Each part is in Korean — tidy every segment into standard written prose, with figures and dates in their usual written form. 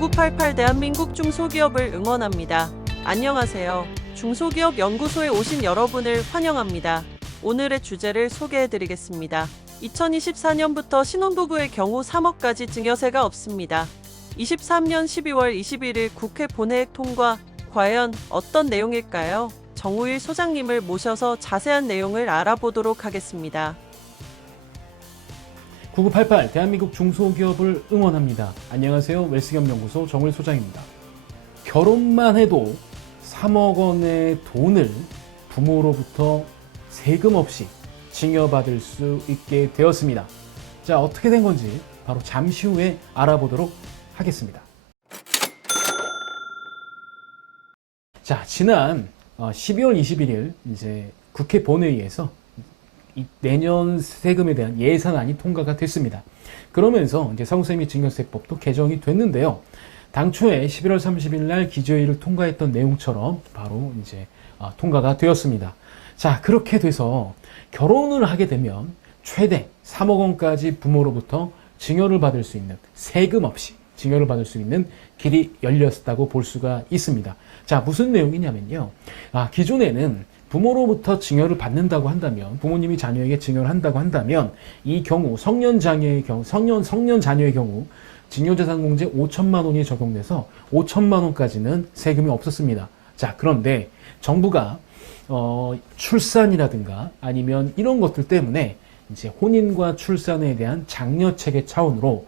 9988 대한민국 중소기업을 응원합니다. 안녕하세요. 중소기업 연구소에 오신 여러분을 환영합니다. 오늘의 주제를 소개해드리겠습니다. 2024년부터 신혼부부의 경우 3억까지 증여세가 없습니다. 23년 12월 21일 국회 본회의 통과. 과연 어떤 내용일까요? 정우일 소장님을 모셔서 자세한 내용을 알아보도록 하겠습니다. 9988 대한민국 중소기업을 응원합니다. 안녕하세요. 웰스기업연구소 정우일 소장입니다. 결혼만 해도 3억 원의 돈을 부모로부터 세금 없이 증여받을 수 있게 되었습니다. 자, 어떻게 된 건지 바로 잠시 후에 알아보도록 하겠습니다. 자, 지난 12월 21일 이제 국회 본회의에서 내년 세금에 대한 예산안이 통과가 됐습니다. 그러면서 이제 상호세미 증여세법도 개정이 됐는데요. 당초에 11월 30일 날 기재위를 통과했던 내용처럼 바로 이제 통과가 되었습니다. 자, 그렇게 돼서 결혼을 하게 되면 최대 3억 원까지 부모로부터 증여를 받을 수 있는, 세금 없이 증여를 받을 수 있는 길이 열렸다고 볼 수가 있습니다. 자, 무슨 내용이냐면요. 기존에는 부모로부터 증여를 받는다고 한다면, 부모님이 자녀에게 증여를 한다고 한다면, 이 경우 성년 자녀의 경우 증여재산공제 5천만 원이 적용돼서 5천만 원까지는 세금이 없었습니다. 자, 그런데 정부가 출산이라든가 아니면 이런 것들 때문에 이제 혼인과 출산에 대한 장려 체계 차원으로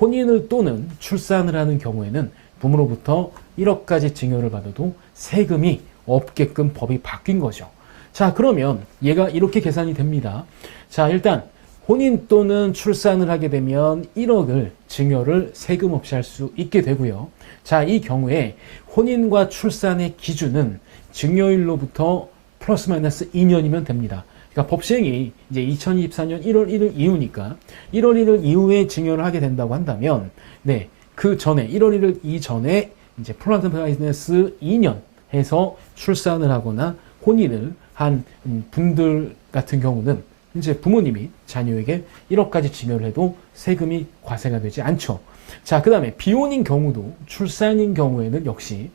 혼인을 또는 출산을 하는 경우에는 부모로부터 1억까지 증여를 받아도 세금이 없게끔 법이 바뀐 거죠. 자, 그러면 얘가 이렇게 계산이 됩니다. 자, 일단 혼인 또는 출산을 하게 되면 1억을 증여를 세금 없이 할 수 있게 되고요. 자, 이 경우에 혼인과 출산의 기준은 증여일로부터 플러스 마이너스 2년이면 됩니다. 그러니까 법 시행이 이제 2024년 1월 1일 이후니까 1월 1일 이후에 증여를 하게 된다고 한다면, 네, 그 전에 1월 1일 이전에 이제 플러스 마이너스 2년 해서 출산을 하거나 혼인을 한 분들 같은 경우는 이제 부모님이 자녀에게 1억까지 증여를 해도 세금이 과세가 되지 않죠. 자, 그 다음에 비혼인 경우도 출산인 경우에는 역시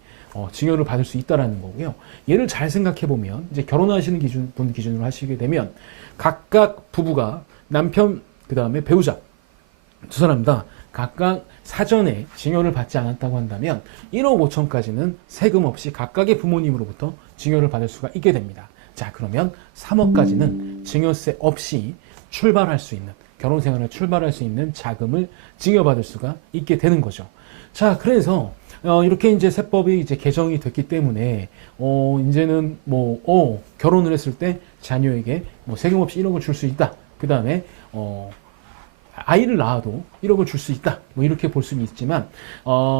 증여를 받을 수 있다는 거고요. 얘를 잘 생각해 보면 이제 결혼하시는 분 기준으로 하시게 되면 각각 부부가 남편 그 다음에 배우자 두 사람 다 각각 사전에 증여를 받지 않았다고 한다면 1억 5천까지는 세금 없이 각각의 부모님으로부터 증여를 받을 수가 있게 됩니다. 자, 그러면 3억까지는 증여세 없이 출발할 수 있는, 결혼 생활을 출발할 수 있는 자금을 증여받을 수가 있게 되는 거죠. 자, 그래서 이렇게 이제 세법이 이제 개정이 됐기 때문에 이제는 결혼을 했을 때 자녀에게 세금 없이 1억을 줄 수 있다. 그 다음에 아이를 낳아도 1억을 줄 수 있다. 이렇게 볼 수는 있지만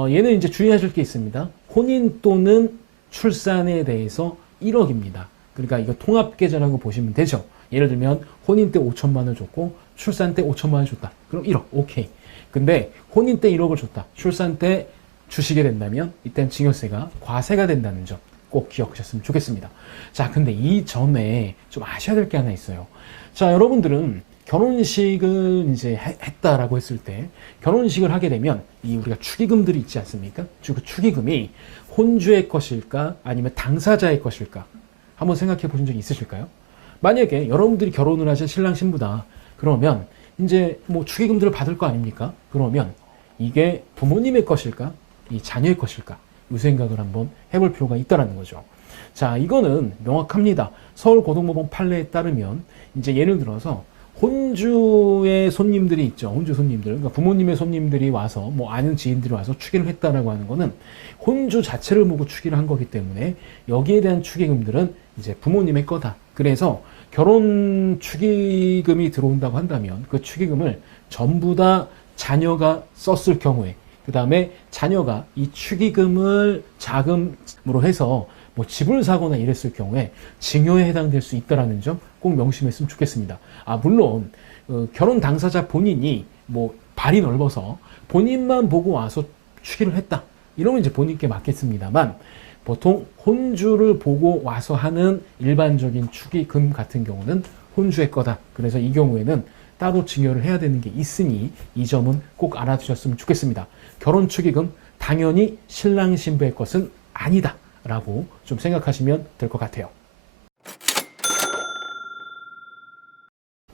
얘는 이제 주의하실 게 있습니다. 혼인 또는 출산에 대해서 1억입니다. 그러니까 이거 통합계좌라고 보시면 되죠. 예를 들면 혼인 때 5천만 원을 줬고 출산 때 5천만 원을 줬다. 그럼 1억, 오케이. 근데 혼인 때 1억을 줬다. 출산 때 주시게 된다면 이때는 증여세가 과세가 된다는 점 꼭 기억하셨으면 좋겠습니다. 자, 근데 이전에 좀 아셔야 될 게 하나 있어요. 자, 여러분들은 결혼식을 이제 했다라고 했을 때, 결혼식을 하게 되면 이 우리가 축의금들이 있지 않습니까? 그 축의금이 혼주의 것일까 아니면 당사자의 것일까? 한번 생각해 보신 적이 있으실까요? 만약에 여러분들이 결혼을 하신 신랑 신부다. 그러면 이제 축의금들을 받을 거 아닙니까? 그러면 이게 부모님의 것일까? 이 자녀의 것일까? 이 생각을 한번 해볼 필요가 있다는 거죠. 자, 이거는 명확합니다. 서울고등법원 판례에 따르면 이제 예를 들어서 혼주의 손님들이 있죠. 혼주 손님들. 그러니까 부모님의 손님들이 와서 아는 지인들이 와서 축의를 했다라고 하는 거는 혼주 자체를 보고 축의를 한 거기 때문에 여기에 대한 축의금들은 이제 부모님의 거다. 그래서 결혼 축의금이 들어온다고 한다면 그 축의금을 전부 다 자녀가 썼을 경우에, 그 다음에 자녀가 이 축의금을 자금으로 해서 집을 사거나 이랬을 경우에 증여에 해당될 수 있다는 점 꼭 명심했으면 좋겠습니다. 물론 결혼 당사자 본인이 발이 넓어서 본인만 보고 와서 축의를 했다. 이러면 이제 본인께 맞겠습니다만 보통 혼주를 보고 와서 하는 일반적인 축의금 같은 경우는 혼주의 거다. 그래서 이 경우에는 따로 증여를 해야 되는 게 있으니 이 점은 꼭 알아두셨으면 좋겠습니다. 결혼 축의금 당연히 신랑 신부의 것은 아니다 라고 좀 생각하시면 될 것 같아요.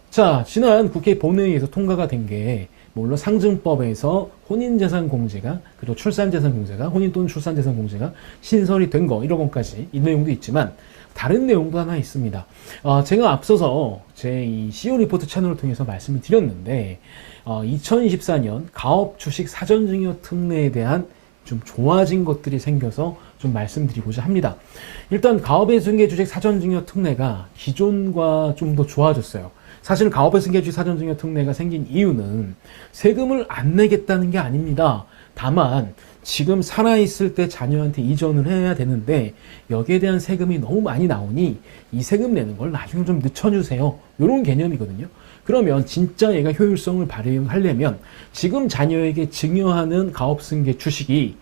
자, 지난 국회 본회의에서 통과가 된 게 물론 상증법에서 혼인재산 공제가 그리고 출산재산 공제가 혼인 또는 출산재산 공제가 신설이 된 거 이런 것까지 이 내용도 있지만 다른 내용도 하나 있습니다. 제가 앞서서 제 이 CEO 리포트 채널을 통해서 말씀을 드렸는데 2024년 가업 주식 사전증여 특례에 대한 좀 좋아진 것들이 생겨서 좀 말씀드리고자 합니다. 일단 가업의 승계 주식 사전증여 특례가 기존과 좀 더 좋아졌어요. 사실 가업의 승계 주식 사전증여 특례가 생긴 이유는 세금을 안 내겠다는 게 아닙니다. 다만 지금 살아있을 때 자녀한테 이전을 해야 되는데 여기에 대한 세금이 너무 많이 나오니 이 세금 내는 걸 나중에 좀 늦춰주세요. 이런 개념이거든요. 그러면 진짜 얘가 효율성을 발휘하려면 지금 자녀에게 증여하는 가업승계 주식이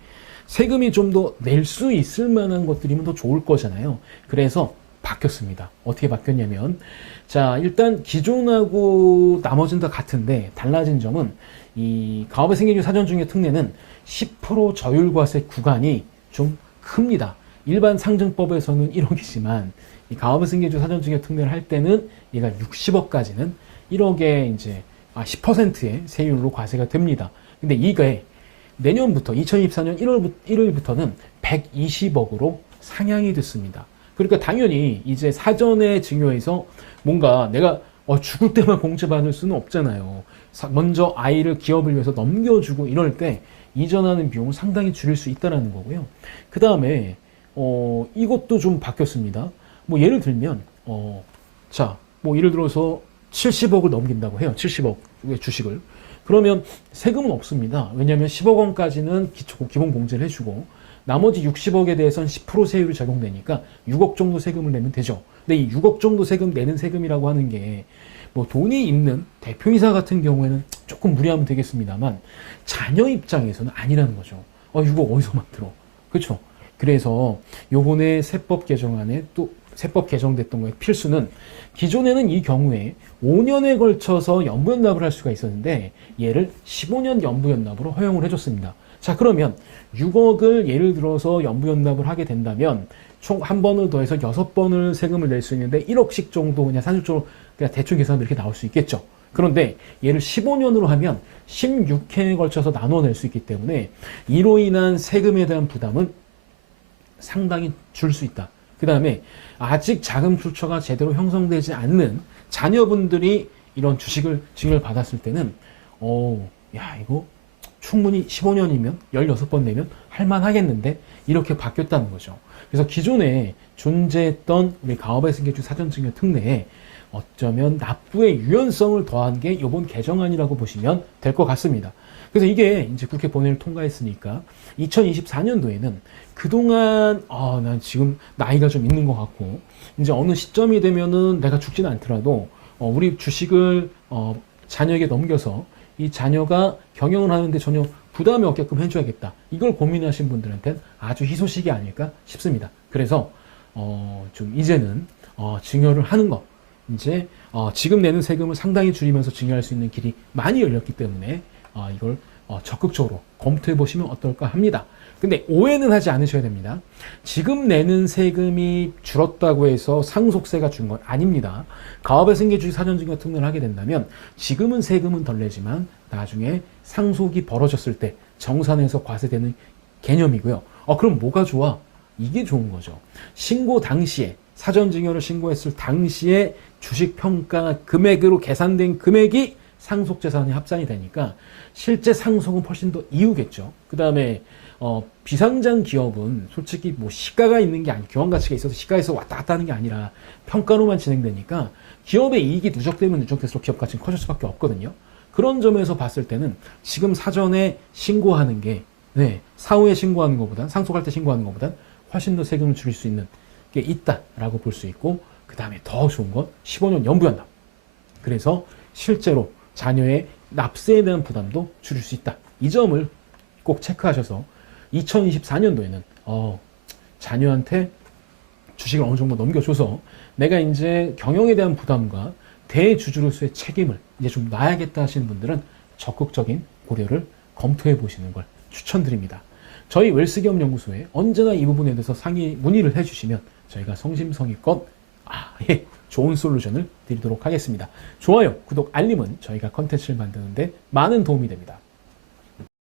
세금이 좀 더 낼 수 있을 만한 것들이면 더 좋을 거잖아요. 그래서 바뀌었습니다. 어떻게 바뀌었냐면 자, 일단 기존하고 나머지는 다 같은데 달라진 점은 이 가업의 승계주식 사전증여 특례는 10% 저율과세 구간이 좀 큽니다. 일반 상증법에서는 1억이지만 이 가업의 승계주식 사전증여 특례를 할 때는 얘가 60억까지는 1억에 이제 10%의 세율로 과세가 됩니다. 근데 이게 내년부터 2024년 1월부터는 120억으로 상향이 됐습니다. 그러니까 당연히 이제 사전에 증여해서 뭔가 내가 죽을 때만 공제받을 수는 없잖아요. 먼저 아이를 기업을 위해서 넘겨주고 이럴 때 이전하는 비용을 상당히 줄일 수 있다는 거고요. 그 다음에 이것도 좀 바뀌었습니다. 뭐 예를 들면 자, 뭐 예를 들어서 70억을 넘긴다고 해요. 70억의 주식을. 그러면 세금은 없습니다. 왜냐하면 10억 원까지는 기본 공제를 해주고 나머지 60억에 대해서는 10% 세율이 적용되니까 6억 정도 세금을 내면 되죠. 근데 이 6억 정도 세금 내는 세금이라고 하는 게 뭐 돈이 있는 대표이사 같은 경우에는 조금 무리하면 되겠습니다만 자녀 입장에서는 아니라는 거죠. 6억 어디서 만들어? 그렇죠? 그래서 요번에 세법 개정안에 또 세법 개정됐던 거에 필수는 기존에는 이 경우에 5년에 걸쳐서 연부연납을 할 수가 있었는데 얘를 15년 연부연납으로 허용을 해줬습니다. 자, 그러면 6억을 예를 들어서 연부연납을 하게 된다면 총 한 번을 더해서 6번을 세금을 낼 수 있는데 1억씩 정도 그냥 산술적으로 그냥 대충 계산하면 이렇게 나올 수 있겠죠. 그런데 얘를 15년으로 하면 16회에 걸쳐서 나눠낼 수 있기 때문에 이로 인한 세금에 대한 부담은 상당히 줄 수 있다. 그 다음에 아직 자금 출처가 제대로 형성되지 않는 자녀분들이 이런 주식을 증여를 받았을 때는 야, 이거 충분히 15년이면 16번 내면 할만하겠는데 이렇게 바뀌었다는 거죠. 그래서 기존에 존재했던 우리 가업의 승계주식 사전증여 특례에 어쩌면 납부의 유연성을 더한 게 이번 개정안이라고 보시면 될 것 같습니다. 그래서 이게 이제 국회 본회의를 통과했으니까 2024년도에는 그동안 난 지금 나이가 좀 있는 것 같고 이제 어느 시점이 되면은 내가 죽지는 않더라도 우리 주식을 자녀에게 넘겨서 이 자녀가 경영을 하는데 전혀 부담이 없게끔 해줘야겠다. 이걸 고민하신 분들한테는 아주 희소식이 아닐까 싶습니다. 그래서 좀 이제는 증여를 하는 거 이제 지금 내는 세금을 상당히 줄이면서 증여할 수 있는 길이 많이 열렸기 때문에 이걸 적극적으로 검토해 보시면 어떨까 합니다. 근데 오해는 하지 않으셔야 됩니다. 지금 내는 세금이 줄었다고 해서 상속세가 준 건 아닙니다. 가업의 승계주식 사전증여 특례를 하게 된다면 지금은 세금은 덜 내지만 나중에 상속이 벌어졌을 때 정산해서 과세되는 개념이고요. 그럼 뭐가 좋아? 이게 좋은 거죠. 신고 당시에 사전증여를 신고했을 당시에 주식평가 금액으로 계산된 금액이 상속재산에 합산이 되니까 실제 상속은 훨씬 더 이유겠죠. 그 다음에 비상장 기업은 솔직히 뭐 시가가 있는 게 아니 교환가치가 있어서 시가에서 왔다 갔다 하는 게 아니라 평가로만 진행되니까 기업의 이익이 누적되면 누적될수록 기업 가치는 커질 수밖에 없거든요. 그런 점에서 봤을 때는 지금 사전에 신고하는 게 사후에 신고하는 것보다 상속할 때 신고하는 것보다 훨씬 더 세금을 줄일 수 있는 게 있다라고 볼 수 있고 그 다음에 더 좋은 건 15년 연부연납. 그래서 실제로 자녀의 납세에 대한 부담도 줄일 수 있다. 이 점을 꼭 체크하셔서 2024년도에는 자녀한테 주식을 어느 정도 넘겨줘서 내가 이제 경영에 대한 부담과 대주주로서의 책임을 이제 좀 놔야겠다 하시는 분들은 적극적인 고려를 검토해 보시는 걸 추천드립니다. 저희 웰스기업연구소에 언제나 이 부분에 대해서 문의를 해주시면 저희가 성심성의껏 좋은 솔루션을 드리도록 하겠습니다. 좋아요, 구독, 알림은 저희가 컨텐츠를 만드는데 많은 도움이 됩니다.